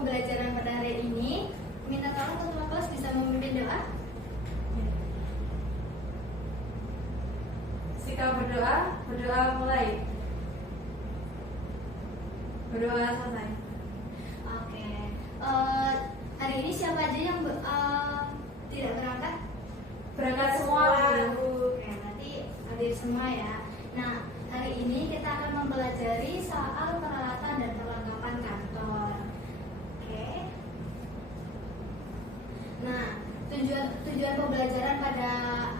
pembelajaran pada hari ini. Minta tolong ketua kelas bisa memimpin doa. Sikap berdoa, berdoa mulai. Berdoa selesai. Oke. Hari ini siapa aja yang tidak berangkat? Berangkat semua, Bu. Oke, nanti hadir semua ya. Nah, hari ini kita akan mempelajari soal peralatan dan perlengkapan kantor. Oke. Nah, tujuan pembelajaran pada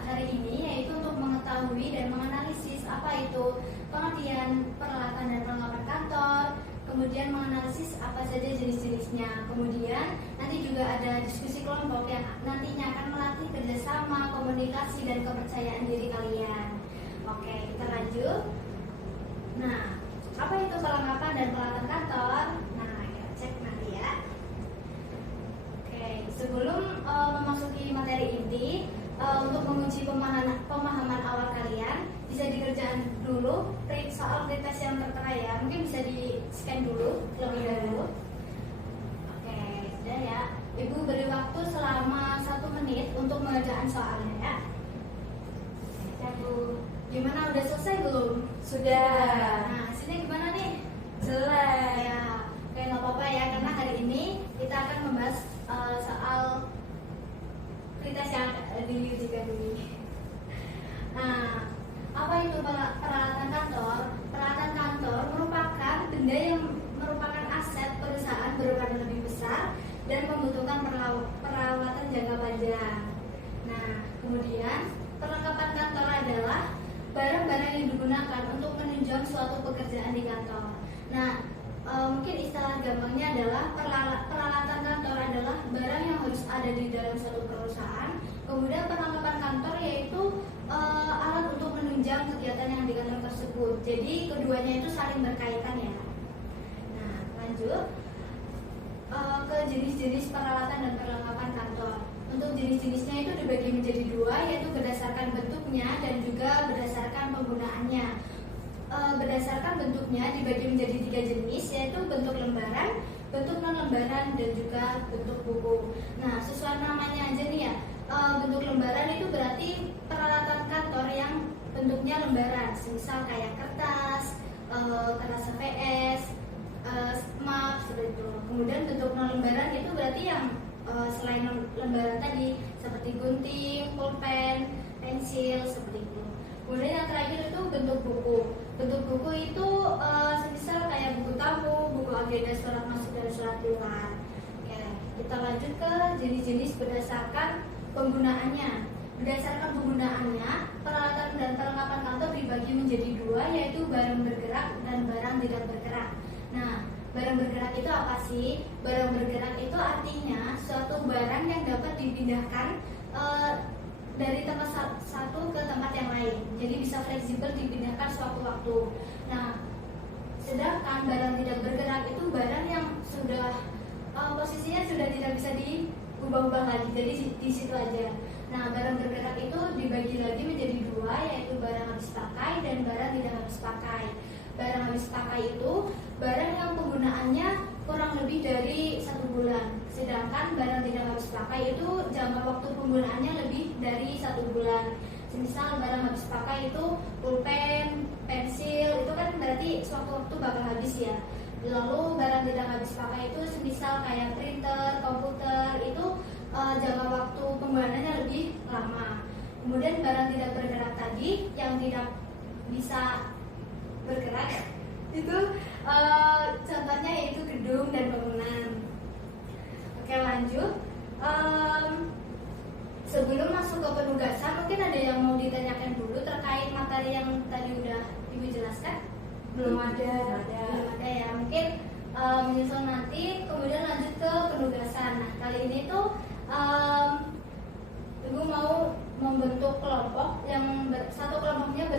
hari ini yaitu untuk mengetahui dan menganalisis apa itu pengertian peralatan dan perlengkapan kantor, kemudian menganalisis apa saja jenis-jenisnya. Kemudian nanti juga ada diskusi kelompok yang nantinya akan melatih kerjasama, komunikasi, dan kepercayaan diri kalian. Oke, kita lanjut. Nah, apa itu perlengkapan dan peralatan kantor? Nah, kita cek nanti ya. Oke, sebelum memasuki materi inti, untuk menguji pemahaman awal kalian, bisa dikerjakan dulu soal pretest yang tertera ya. Mungkin bisa di scan dulu terlebih dahulu. Oke, sudah ya. Ibu beri waktu selama 1 menit untuk mengerjakan soalnya ya. Ya Bu, gimana, udah selesai belum? Sudah. Nah, sini gimana nih? Selesai. Ya, oke, nggak apa-apa ya, karena hari ini kita akan membahas soal pretest yang diujikan dulu. Nah, apa itu peralatan kantor? Peralatan kantor merupakan benda yang merupakan aset perusahaan berukuran lebih besar dan membutuhkan perawatan jangka panjang. Nah, kemudian perlengkapan kantor adalah barang-barang yang digunakan untuk menunjang suatu pekerjaan di kantor. Nah, mungkin istilah gampangnya adalah peralatan kantor adalah barang yang harus ada di dalam suatu perusahaan. Kemudian perlengkapan kantor yaitu alat untuk menunjang kegiatan yang di kantor tersebut. Jadi keduanya itu saling berkaitan ya. Nah, lanjut ke jenis-jenis peralatan dan perlengkapan kantor. Untuk jenis-jenisnya itu dibagi menjadi 2, yaitu berdasarkan bentuknya dan juga berdasarkan penggunaannya. Berdasarkan bentuknya dibagi menjadi 3 jenis, yaitu bentuk lembaran, bentuk non lembaran, dan juga bentuk buku. Nah, sesuai namanya aja nih ya, bentuk lembaran itu berarti peralatan kantor yang bentuknya lembaran, misal kayak kertas, kertas CVS, map seperti itu. Kemudian bentuk non lembaran itu berarti yang selain lembaran tadi seperti gunting, pulpen, pensil seperti itu. Kemudian yang terakhir itu bentuk buku. Bentuk buku itu semisal kayak buku tamu, buku agenda, surat masuk dan surat keluar. Oke, kita lanjut ke jenis-jenis berdasarkan penggunaannya. Berdasarkan penggunaannya, peralatan dan perlengkapan kantor dibagi menjadi 2, yaitu barang bergerak dan barang tidak bergerak. Nah, barang bergerak itu apa sih? Barang bergerak itu artinya suatu barang yang dapat dipindahkan dari tempat satu ke tempat yang lain. Jadi bisa fleksibel dipindahkan suatu waktu. Nah, sedangkan barang tidak bergerak itu barang yang sudah posisinya sudah tidak bisa diubah-ubah lagi. Jadi di situ aja. Nah, barang bergerak itu dibagi lagi menjadi 2, yaitu barang habis pakai dan barang tidak habis pakai. Barang habis pakai itu barang yang penggunaannya kurang lebih dari 1 bulan. Sedangkan barang tidak habis pakai itu jangka waktu penggunaannya lebih dari 1 bulan. Misal barang habis pakai itu pulpen, pensil, itu kan berarti suatu waktu bakal habis ya. Lalu barang tidak habis pakai itu semisal kayak printer, komputer, itu jangka waktu penggunaannya lebih lama. Kemudian barang tidak bergerak tadi yang tidak bisa bergerak itu contohnya yaitu gedung dan bangunan. Oke, lanjut. Sebelum masuk ke penugasan, mungkin ada yang mau ditanyakan dulu terkait materi yang tadi udah Ibu jelaskan? Belum ada. Belum ada ya. Mungkin menyusul nanti, kemudian lanjut ke penugasan. Nah, kali ini tuh Ibu mau membentuk kelompok yang satu kelompoknya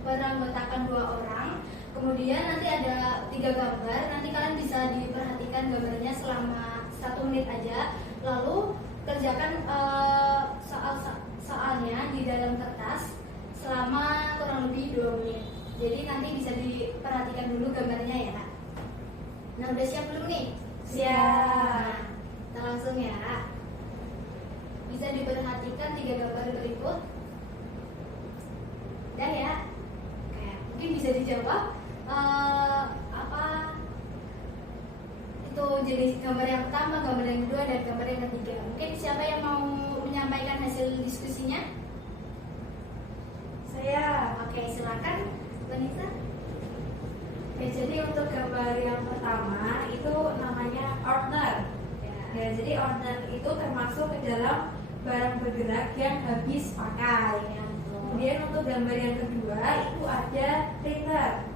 beranggotakan 2 orang. Kemudian nanti ada 3 gambar. Nanti kalian bisa diperhatikan gambarnya selama 1 menit aja. Lalu kerjakan soalnya di dalam kertas selama kurang lebih 2 menit. Jadi nanti bisa diperhatikan dulu gambarnya ya. Nah, udah siap belum nih? Siap. Nah, kita langsung ya. Bisa diperhatikan 3 gambar berikut. Dan ya, kayak mungkin bisa dijawab apa itu jenis gambar yang pertama, gambar yang kedua, dan gambar yang ketiga. Mungkin siapa yang mau menyampaikan hasil diskusinya? Saya. Oke, silakan, Vanessa. Ya, jadi untuk gambar yang pertama itu namanya ordner. Ya, jadi ordner itu termasuk ke dalam barang bergerak yang habis pakai. Kemudian untuk gambar yang kedua itu ada printer,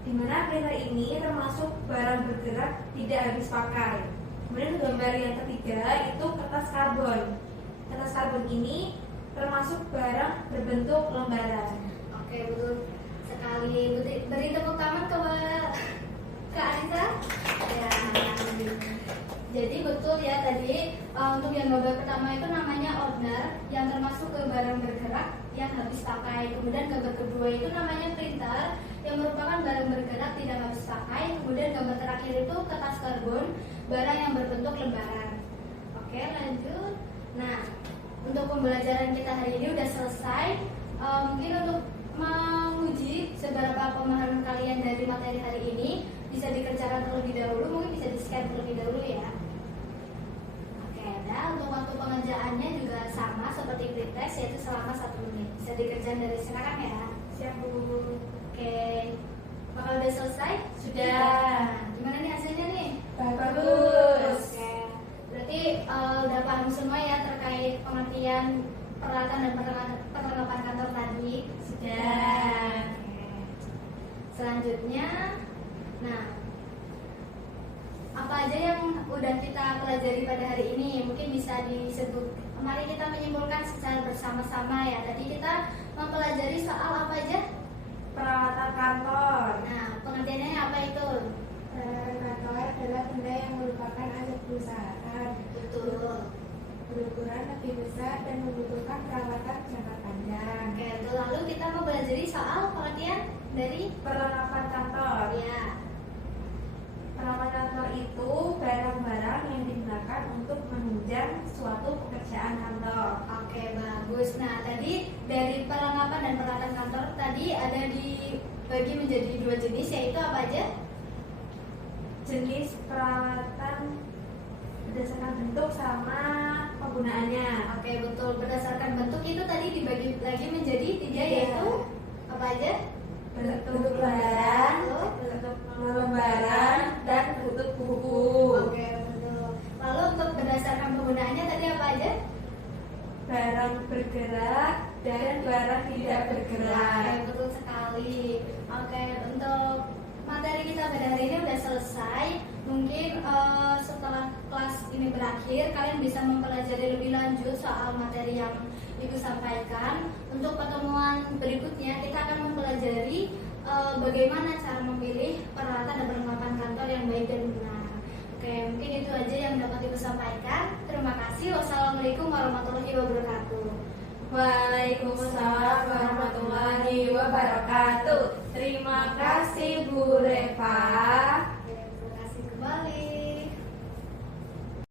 di mana printer ini termasuk barang bergerak tidak habis pakai. Kemudian gambar yang ketiga itu kertas karbon. Kertas karbon ini termasuk barang berbentuk lembaran. Oke, betul sekali. Beri tepuk tangan ke Anissa. Ya. Jadi betul ya tadi untuk yang gambar pertama itu namanya ordner yang termasuk ke barang bergerak yang habis pakai. Kemudian gambar kedua itu namanya printer yang merupakan barang bergerak tidak habis pakai. Kemudian gambar terakhir itu kertas karbon, barang yang berbentuk lembaran. Oke, lanjut. Nah, untuk pembelajaran kita hari ini udah selesai. Mungkin untuk menguji seberapa pemahaman kalian dari materi hari ini bisa dikerjakan terlebih dahulu, mungkin bisa di-scan terlebih dahulu ya. Oke, nah untuk waktu pengerjaannya juga sama seperti pretest, yaitu selama 1 menit. Bisa dikerjakan dari sekarang ya. Siap, Bu. Oke, bakal udah selesai? Sudah. Nah, gimana nih hasilnya nih? Bagus. Oke, berarti udah paham semua ya terkait pengertian peralatan dan perlengkapan kantor tadi. Sudah. Oke. Selanjutnya, nah, apa aja yang udah kita pelajari pada hari ini? Mungkin bisa disebut. Mari kita menyimpulkan secara bersama-sama ya. Tadi kita mempelajari soal apa aja? Peralatan kantor. Nah, pengertiannya apa itu? Peralatan kantor adalah benda yang merupakan alat perusahaan. Betul. Berukuran lebih besar dan membutuhkan perawatan jangka panjang. Oke, betul. Lalu kita mempelajari soal pengertian dari Perlengkapan kantor. ya. Perlengkapan kantor itu barang-barang yang digunakan untuk menunjang suatu pekerjaan kantor. Oke, bagus. Nah, tadi dari perlengkapan dan peralatan kantor tadi ada dibagi menjadi 2 jenis, yaitu apa aja? Jenis peralatan berdasarkan bentuk sama penggunaannya. Oke, betul. Berdasarkan bentuk itu tadi dibagi lagi menjadi 3, yaitu apa aja? Bentuk lembaran, bentuk lembaran, dan bentuk buku. Oke, betul. Lalu untuk berdasarkan penggunaannya tadi apa aja? Barang bergerak dan barang tidak bergerak. Oke, betul sekali. Oke, untuk materi kita pada hari ini udah selesai. Mungkin setelah kelas ini berakhir, kalian bisa mempelajari lebih lanjut soal materi yang Ibu sampaikan. Untuk pertemuan berikutnya, kita akan mempelajari bagaimana cara memilih peralatan dan perlengkapan kantor yang baik dan benar. Oke, mungkin itu aja yang dapat Ibu sampaikan. Terima kasih. Wassalamualaikum warahmatullahi wabarakatuh. Waalaikumsalam warahmatullahi wabarakatuh. Terima kasih Bu Reva.